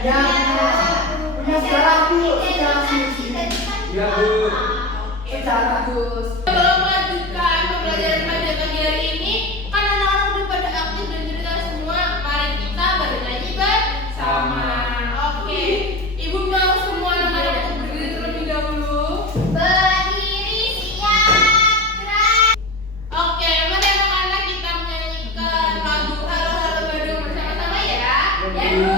Ya, punya sejarah Bu, sejarah ya Bu, sejarah Gus. Sebelum melanjutkan pembelajaran pada pagi hari ini, kan anak-anak udah pada aktif dan cerita semua. Mari kita bernyanyi bersama. Oke, Ibu mau semua anak-anak untuk berdiri terlebih dahulu. Berdiri siap gerak. Oke, mari anak-anak kita menyanyikan lagu Halo Halo Bandung bersama-sama ya. Ya Bu.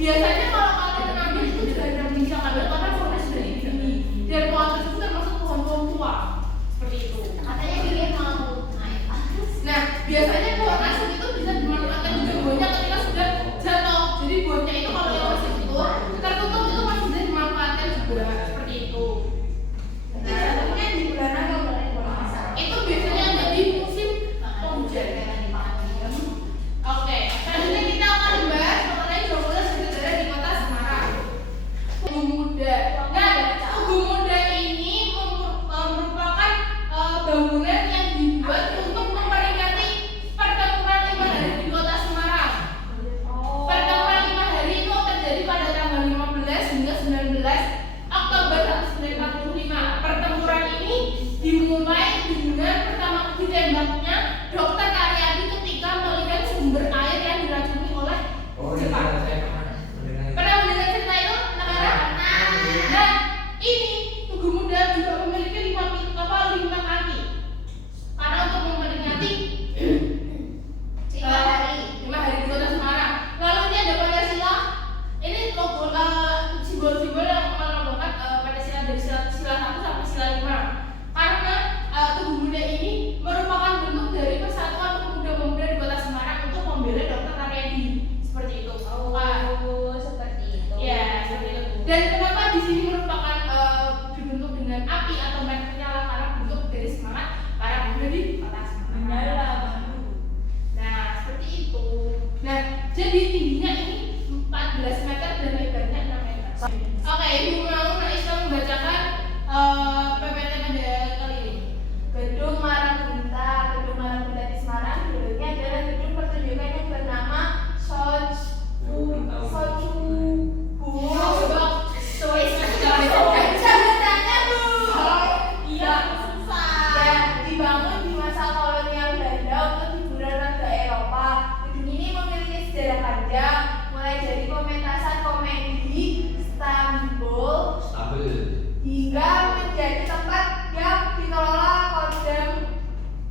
Biasanya kalau kalian ngambil itu juga ada yang bisa ngambil karena pohonnya sudah tinggi dan pohon tersebut termasuk pohon-pohon tua seperti itu. Katanya dia mau naik atas. Nah, biasanya pohon asem itu bisa dimanfaatkan juga buahnya ketika sudah jatuh. Jadi buahnya itu kalau yang masih utuh, tertutup itu masih bisa dimanfaatkan juga seperti itu. Itu jatuhnya di bulan apa bulan puasa? Itu biasanya ada di musim penghujan. Oke, selanjutnya kita akan membahas mengenai bangunan sejarah di kota Semarang. Tugu Muda. Nah, Tugu Muda ini merupakan bangunan yang dibuat untuk memperingati pertempuran 5 hari di kota Semarang. Pertempuran 5 hari itu terjadi pada tanggal 15 hingga 19 Oktober 1945. Pertempuran ini dimulai dengan pertama kali ditembaknya Dr. Karyadi ketika melihat sumber air yang diracuni oleh Jepang. Pernah mendengar cerita itu, anak-anak? Nah, ini Tugu Muda juga memiliki 5 kaki. Karena untuk memperingati 5 hari di kota Semarang. Lalu ini ada Pancasila. Ini logo simbol-simbol yang melambangkan Pancasila dari sila 1 sampai sila 5. Karena Tugu Muda ini merupakan bentuk dari persatuan pemuda-pemuda di kota Semarang untuk membela Dr. Karyadi. Seperti itu. Seperti itu. Ya, seperti itu. Dan kenapa di sini merupakan dibentuk dengan api atau merek menyala karena bentuk dari semangat para pemuda di kota Semarang. Nah, seperti itu. Nah, jadi tingginya ini 14 meter dan lebarnya 6 meter. Oke, Ibu mau Naisa membacakan PPT pada kali ini. Gedung Marabunta. Gedung Marabunta di Semarang dulunya adalah gedung pertunjukan yang bernama Sebutannya Bu. Iya, susah. Ya, dibangun di masa kolonial Belanda untuk hiburan warga Eropa. Gedung ini memiliki sejarah panjang, mulai dari pementasan komedi Istanbul hingga menjadi tempat yang dikelola Kodam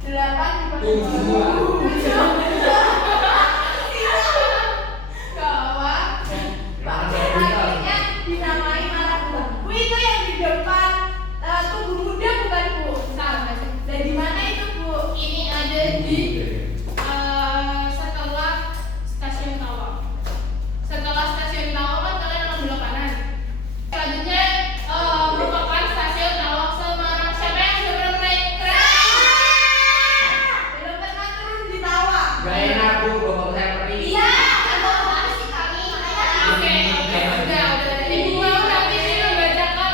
8 di Gawat. Akhirnya dinamai Marabunta. Bu, itu yang di depan Tugu Muda bukan Bu? Salah. Dan di mana itu Bu? Ini ada di setelah stasiun Tawang. Setelah stasiun Tawang kan kalian akan belok kanan. Selanjutnya merupakan stasiun Tawang Semarang. Siapa yang sudah pernah naik kereta? Belum pernah turun di Tawang. Gak enak Bu, bapak saya pergi. Iya, harus sih kami. Oke, udah. Ibu mau nanti sih membacakan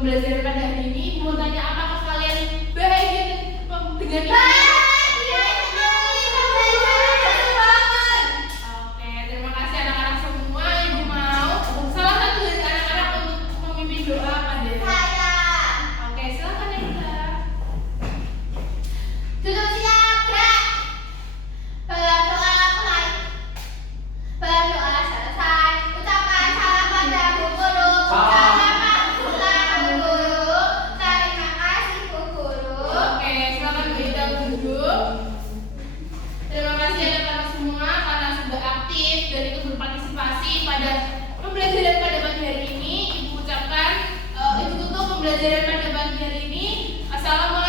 pembelajaran pada hari ini. Ibu mau tanya, apakah kalian bahagia dengan ini? Oke, terima kasih anak-anak semua. Ibu mau salah satu dari anak-anak untuk memimpin doa pada Oke, silakan ya Bunda. Tutup siap, gerak. Berdoa mulai. Berdoa selesai. Ucapkan salam pada Bu Guru. Ucapkan pulang Bu Guru. Terima kasih Bu Guru. Oke, silakan Bu Ida duduk. Terima kasih anak-anak semua karena sudah aktif dan ikut berpartisipasi pada pembelajaran pada pagi hari ini. Ibu ucapkan, ibu tutup pembelajaran pada pagi hari ini. Assalamualaikum